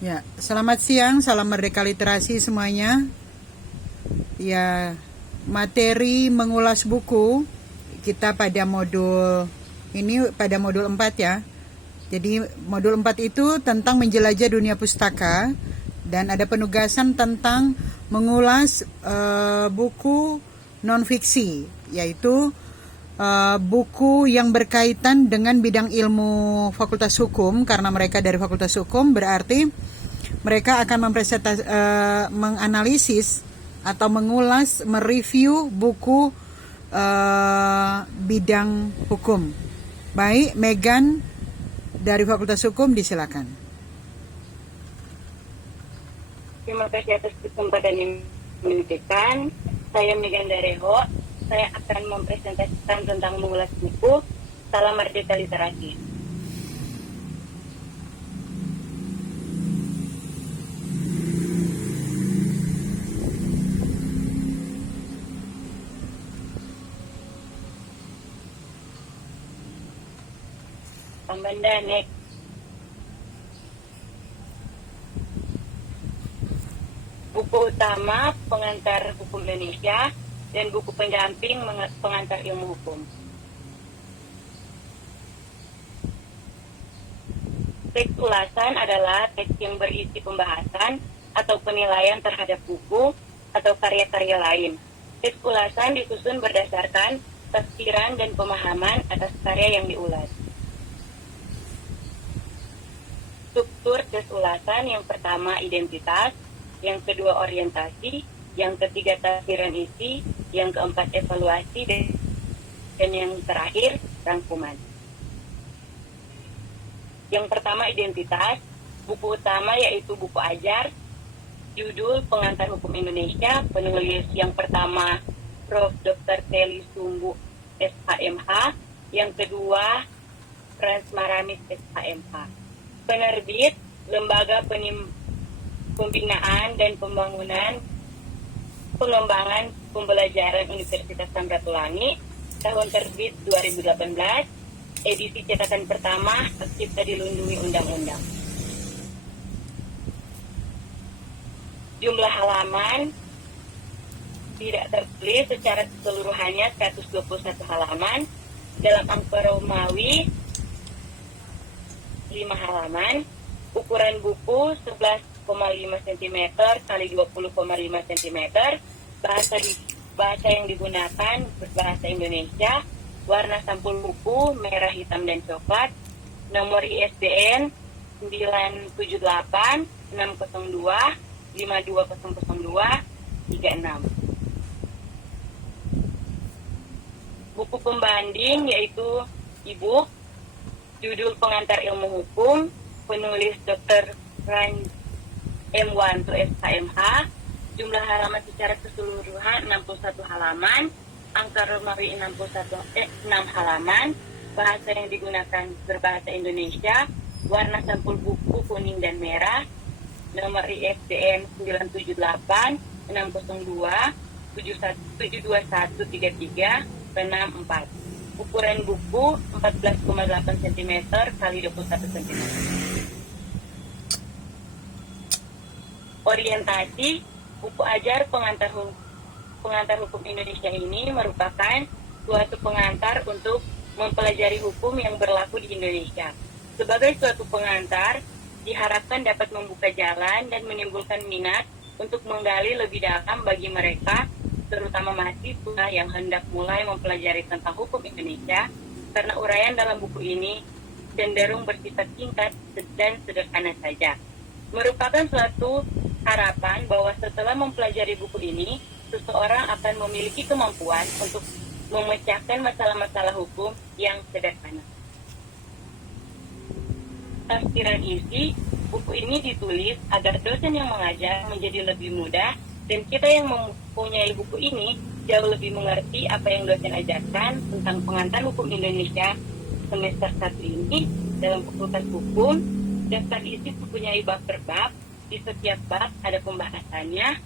Ya, selamat siang, salam merdeka literasi semuanya. Ya, materi mengulas buku kita pada modul ini pada modul 4 ya. Jadi modul 4 itu tentang menjelajah dunia pustaka dan ada penugasan tentang mengulas buku non-fiksi, yaitu buku yang berkaitan dengan bidang ilmu Fakultas Hukum. Karena mereka dari Fakultas Hukum, berarti mereka akan menganalisis atau mengulas, mereview buku bidang hukum. Baik, Megan dari Fakultas Hukum, disilakan. Terima kasih atas kesempatan yang diberikan. Saya Megan Dareho. Saya akan mempresentasikan tentang mengulas buku Salam Merdeka Literasi. Pembanda next. Buku utama pengantar hukum Indonesia dan buku pendamping pengantar ilmu hukum. Teks ulasan adalah teks yang berisi pembahasan atau penilaian terhadap buku atau karya-karya lain. Teks ulasan disusun berdasarkan tafsiran dan pemahaman atas karya yang diulas. Struktur teks ulasan: yang pertama identitas, yang kedua orientasi, yang ketiga tafsiran isi, yang keempat evaluasi, dan yang terakhir rangkuman. Yang pertama identitas. Buku utama yaitu buku ajar, judul Pengantar Hukum Indonesia, penulis yang pertama Prof. Dr. Teli Sumbu SHMH, yang kedua Frans Maramis SHMH. Penerbit Lembaga Pembinaan dan Pengembangan Pembelajaran Universitas Samratulangi, tahun terbit 2018, edisi cetakan pertama, hak cipta dilindungi undang-undang. Jumlah halaman tidak tertulis secara keseluruhannya 121 halaman, dalam angka Romawi 5 halaman, ukuran buku 11,5 cm kali 20,5 cm, bahasa yang digunakan berbahasa Indonesia, warna sampul buku merah, hitam, dan coklat, nomor ISBN 978 602 52002 36. Buku pembanding yaitu e-book, judul Pengantar Ilmu Hukum, penulis Dr. Frans M1 SHMH, jumlah halaman secara keseluruhan 61 halaman, angka Romawi 6 halaman, bahasa yang digunakan berbahasa Indonesia, warna sampul buku kuning dan merah, nomor ISBN 978 602 72133 64. Ukuran buku 14,8 cm kali 21 cm. Orientasi. Buku ajar pengantar hukum Indonesia ini merupakan suatu pengantar untuk mempelajari hukum yang berlaku di Indonesia. Sebagai suatu pengantar, diharapkan dapat membuka jalan dan menimbulkan minat untuk menggali lebih dalam bagi mereka, terutama mahasiswa yang hendak mulai mempelajari tentang hukum Indonesia, karena uraian dalam buku ini cenderung bersifat singkat dan sederhana saja. Merupakan suatu harapan bahwa setelah mempelajari buku ini, seseorang akan memiliki kemampuan untuk memecahkan masalah-masalah hukum yang sederhana. Tafsiran isi. Buku ini ditulis agar dosen yang mengajar menjadi lebih mudah, dan kita yang mempunyai buku ini jauh lebih mengerti apa yang dosen ajarkan tentang pengantar hukum Indonesia semester 1 ini dalam Fakultas Hukum. Daftar isi mempunyai bab per bab, di setiap bab ada pembahasannya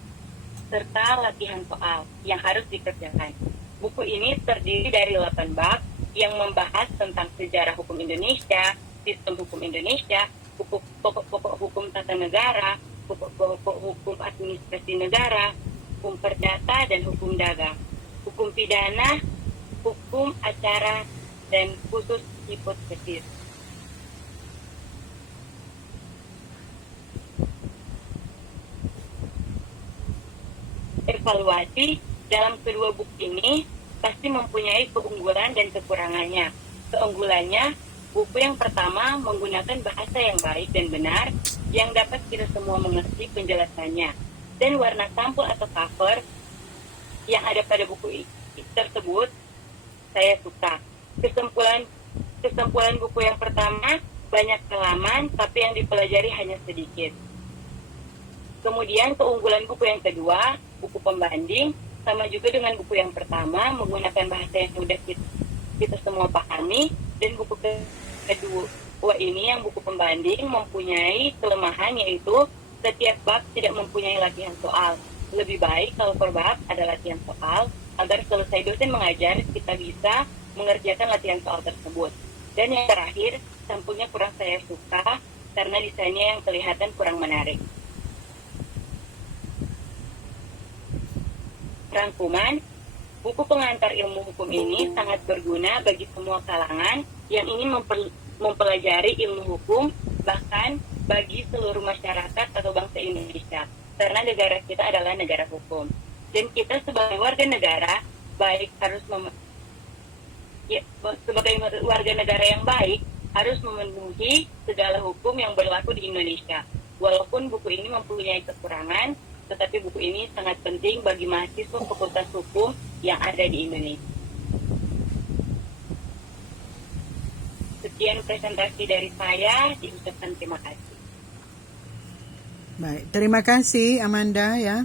serta latihan soal yang harus dikerjakan. Buku ini terdiri dari 8 bab yang membahas tentang sejarah hukum Indonesia, sistem hukum Indonesia, pokok-pokok hukum tata negara, pokok-pokok hukum administrasi negara, hukum perdata, dan hukum dagang, hukum pidana, hukum acara, dan khusus hipotesis. Evaluasi dalam kedua buku ini pasti mempunyai keunggulan dan kekurangannya. Keunggulannya, buku yang pertama menggunakan bahasa yang baik dan benar yang dapat kita semua mengerti penjelasannya. Dan warna sampul atau cover yang ada pada buku tersebut saya suka. Kesimpulan buku yang pertama, banyak halaman tapi yang dipelajari hanya sedikit. Kemudian keunggulan buku yang kedua, buku pembanding, sama juga dengan buku yang pertama, menggunakan bahasa yang mudah kita semua pahami. Dan buku kedua ini, yang buku pembanding, mempunyai kelemahan, yaitu setiap bab tidak mempunyai latihan soal. Lebih baik kalau per bab ada latihan soal, agar selesai dosen mengajar, kita bisa mengerjakan latihan soal tersebut. Dan yang terakhir, sampulnya kurang saya suka, karena desainnya yang kelihatan kurang menarik. Rangkuman, buku pengantar ilmu hukum ini sangat berguna bagi semua kalangan yang ingin mempelajari ilmu hukum, bahkan bagi seluruh masyarakat atau bangsa Indonesia, karena negara kita adalah negara hukum. Dan kita sebagai warga negara sebagai warga negara yang baik harus memenuhi segala hukum yang berlaku di Indonesia. Walaupun buku ini mempunyai kekurangan, tetapi buku ini sangat penting bagi mahasiswa Fakultas Hukum yang ada di Indonesia. Sekian presentasi dari saya, diucapkan terima kasih. Baik, terima kasih Amanda ya.